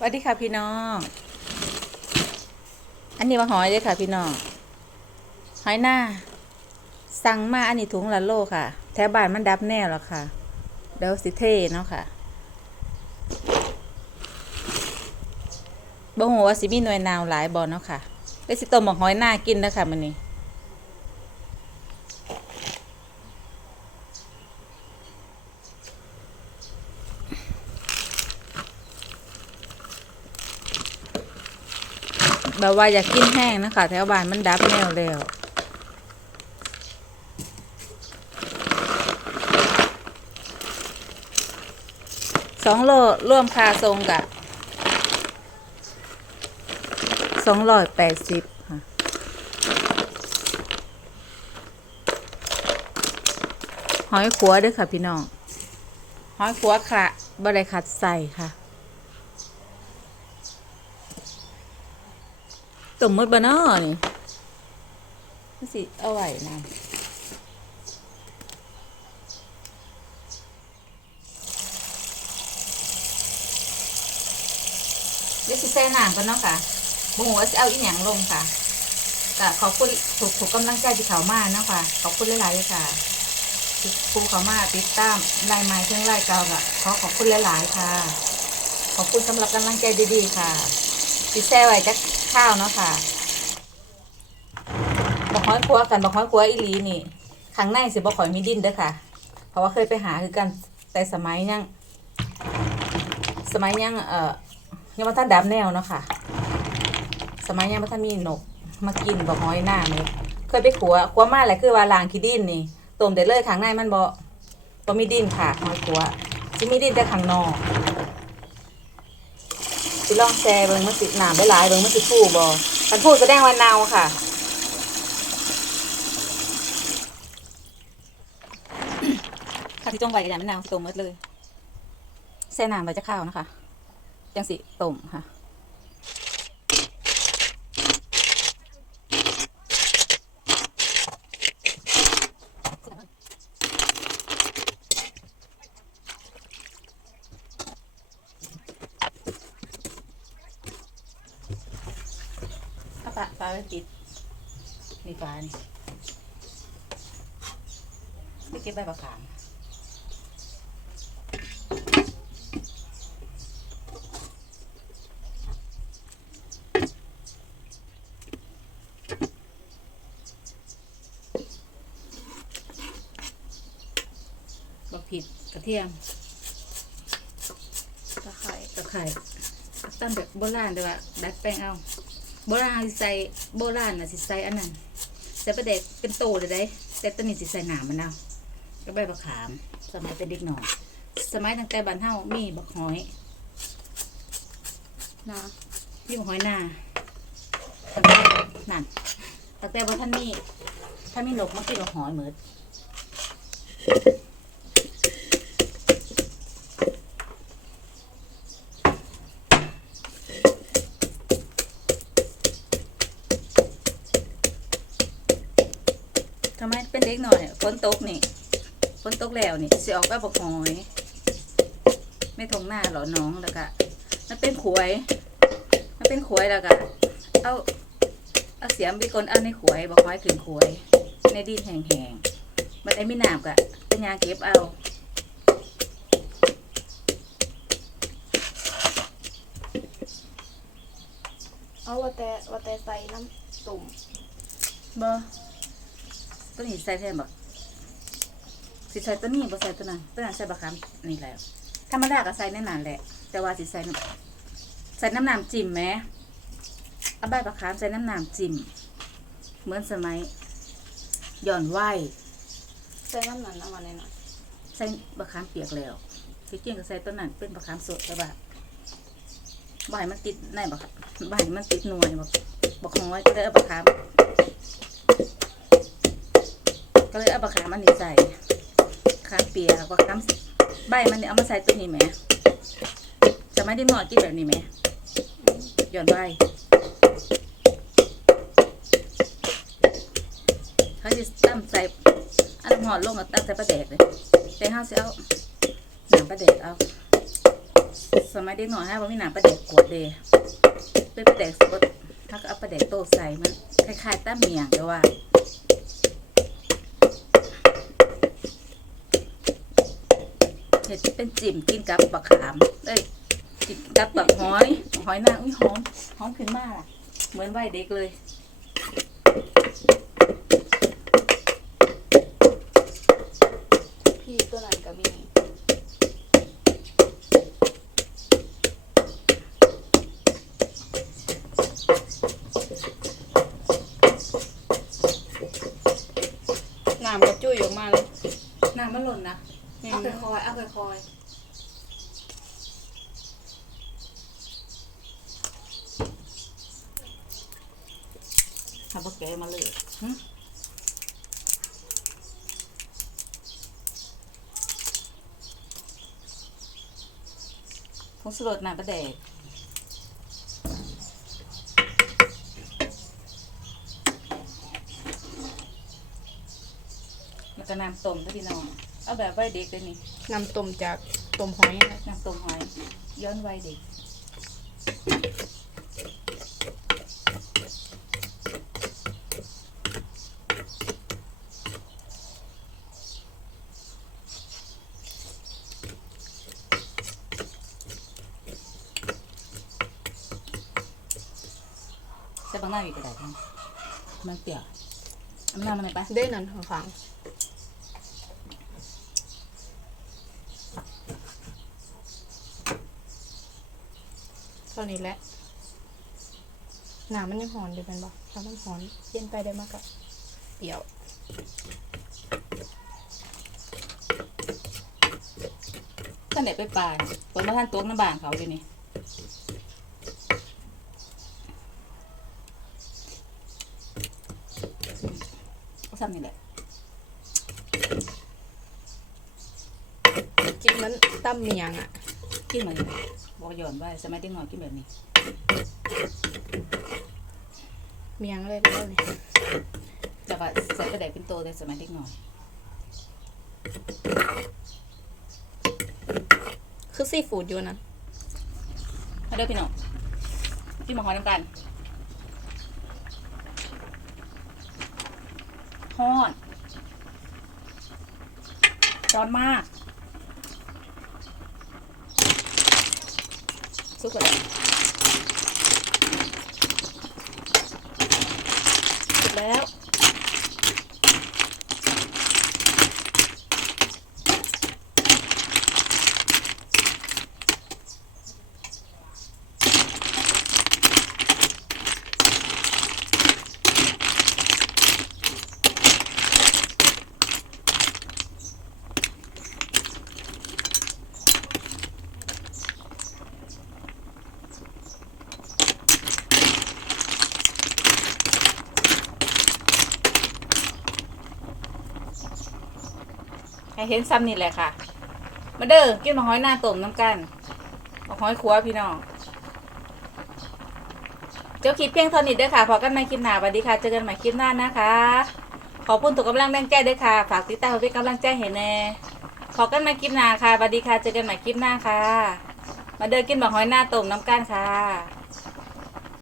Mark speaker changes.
Speaker 1: สวัสดีค่ะพี่น้อง อันนี้มาหอยเลยค่ะพี่น้อง หอยหน้า สั่งมาอันนี้ถุงละโลค่ะ แถวบ้านมันดับแน่แล้วค่ะ เดี๋ยวสิเทเนาะค่ะบ่ฮู้ว่าสิมีหน่วยนาวหลายบ่เนาะค่ะได้สิต้มหมกหอยหน้ากินเด้อค่ะมื้อนี้ แบบว่าอยากกินแห้งนะคะแถวบ้านมันดับแนวแล้วสองโลร่วมค่าทรงกะสองร้อยแปดสิบค่ะหอยขัวด้วยค่ะพี่น้องหอยขัวค่ะบริขัดใส่ค่ะ ตุ่มมดบานอนี่มันสิเอาไหวนะเดี๋ยวสิใส่น้ำกันเนาะค่ะบุ้งว่าสิเอาอีหยังลงค่ะก็ขอบคุณถูกถูกกำลังใจที่เขามาเนาะค่ะ ขอบคุณหลายๆเลยค่ะที่ผู้เขามาติดตามไล่ไม้เพิ่องไล่เก่าก็ขอขอบคุณหลาย ๆ ค่ะ ขอบคุณสำหรับกำลังใจดี ๆ ค่ะสิแซ่ไว้จัก ข้าวเนาะค่ะบอกห้อยครัวกันบอกห้อยครัวอีลีนี่ข้างในสิบอกข่อยมีดินเด้อค่ะ เพราะว่าเคยไปหาคือกันแต่สมัยยังสมัยยังเอ่อยังมาท่านดับแนวเนาะค่ะ สมัยยังมาท่านมีนกมากินบอกห้อยหน้าเลยเคยไปขัวขัวมาแหละคือว่าลางขี้ดินนี่ต้มได้เลยข้างในมันบ่บ่มีดินค่ะห้อยคัวสิมีดินแต่ข้างนอก สิลองแช่เบิ่งมันสิน้ำได้หลายเบิ่งมันสิฟูบ่คันฟูแสดงว่าเน่าค่ะค่ะที่จงไว้กับยาแม่นางสิต้มหมดเลยแช่น้ำไว้จะข้าวนะคะจังสิต้มค่ะ ถ้า ปลาปลาไม่ปิดมีปลานี่ไปเก็บใบมะขามบักผิดกระเทียม
Speaker 2: ตะไคร้
Speaker 1: ตะไคร้ตั้งแบบโบราณแต่ว่าดัดแปลงเอา โบราณสิใส่โบราณน่ะสิใส่อันนั้นใส่ประเด็กเป็นโตเลยได้แต่ตอนนี้สิใส่หนามมันเอาก็ใบบักขาม สมัยเป็นเด็กหน่อยสมัยตั้งแต่บ้านเฮามีบักหอย
Speaker 2: นะ
Speaker 1: มีบักหอยนาตั้งแต่นั่นตั้งแต่ว่าท่านมีถ้ามีนกมากินบักหอยเหมือน ทำไมเป็นเด็กหน่อยฝนตกนี่ฝนตกแล้วนี่สิออกแบบบักหอย ไม่ทงหน้าหรอน้องแล้วก็มันเป็นขวย มันเป็นขวยแล้วก็เอาเอาเสียมไปกลเอาในขวยบอกไว้ถึงขวย ในดินแห้งๆมันไอ้ไม่น้ำกะเป็นยางเก็บเอา
Speaker 2: เอาว่าแต่ว่าแต่ใส่น้ำตุ่ม
Speaker 1: บ่ ตัวนี้ใส่แทนบักสิใส่ตัวนี้บ่ใส่ตัวนั้นตัวนั้นใส่บักคำนี่แหละธรรมดาก็ใส่ในนั้นแหละ แต่ว่าสิใส่น้ำใส่น้ำน้ำจิ้มไหมเอาใบบักขามใส่น้ำน้ำจิ้มเหมือนสมัยย้อนวัย
Speaker 2: ใส่น้ำหนันเอามาในนั้น
Speaker 1: ใส่บะขามเปียกแล้วที่จริงก็ใส่ต้นนั้นเป็นบะขามสดแต่ว่าใบมันติดในบะขามใบมันติดหน่วยบะบะของไว้ก็เลยเอาบะขาม ก็เลยเอาบะขามอันนี้ใส่ขามเปียกบะขามใบมันเนี่ยเอามาใส่ตัวนี้ไหมจะไม่ได้หน่อยกินแบบนี้ไหมหย่อนใบเขาจะตั้มใส่อันหอดลงกับตั้มใส่ปลาแดกเลยแต่ห้าสิเอาหนังปลาเด็กเอาสมัยเด็กหน่อยฮะว่ามีหนาประเด็กกวดเดย์เป็นประเด็กสดถ้าก็เอาประเด็กโตใส่มันคล้ายๆต้าเมียงแต่ว่า เห็ดเป็นจิ่มกินกับบักขาม เอ้ยกินกับบักหอยหอยนางอุ้ยหอมหอมขึ้นมากอะเหมือนวัยเด็กเลย
Speaker 2: พี่ตัวนั้นก็มีน้ำกระจุยออกมาเลย
Speaker 1: น้ำมันหล่นนะ
Speaker 2: แม่
Speaker 1: เอา
Speaker 2: น
Speaker 1: ค่อยๆเอาค่อยๆทำพวกแกมาเลยหึผงสลดน้ำประเดกแล้วก็น้ำต้มด้วยพี่น้อง เอาแบบไว้เด็กเลยนี่
Speaker 2: น้ำต้มจากต้มหอยนะ
Speaker 1: น้ำต้มหอย ย้อนวัยเด็กใส่บางหน้าอีกก็ได้ครับมันเปรี้ยวเอาน้ำมันไหนอยไป
Speaker 2: ได้นั่นข้างๆเท่านี้แหละน้ำมันยังหอนอยู่เป็นบ่ถ้ามันหอนเย็นไปได้มากอะเปรี้ยว
Speaker 1: ท่านเด็กไปป่าเนี่ยผลมาท่านตัวน้ำบานเขาอยู่นี่ก็ทำนี่แหละ
Speaker 2: กินเหมันตั้มเมียงอะ
Speaker 1: กินมาเลย บอกย้อนไว้สมัยเด็กน้อยกินแบบนี้
Speaker 2: เมียงเลยแล้วนี่
Speaker 1: จะว่าใส่กระแดกเป็นโตในสมัยเด็กน้อย
Speaker 2: คือซีฟู้ดอยู่นะ
Speaker 1: มาเด้อพี่น้องกินมาหอยน้ำกันฮอนร้อนมาก สุกกว่า ให้เห็นซ้ำนี่แหละค่ะ มาเด้อกินมาหอยหน้าต้มน้ำกันมาหอยขัวพี่น้องเจ้าคลิปเพียงเท่านี้เด้อค่ะพอกันใหม่คลิปหน้าสวัสดีค่ะ เจอกันใหม่คลิปหน้านะคะ ขอบคุณทุกกำลังแรงใจด้วยค่ะ ฝากติดตามเป็นกำลังใจให้แน่พอกันใหม่คลิปหน้าค่ะสวัสดีค่ะ เจอกันใหม่คลิปหน้าค่ะ มาเดินกินบักหอยหน้าต้มน้ำกันค่ะ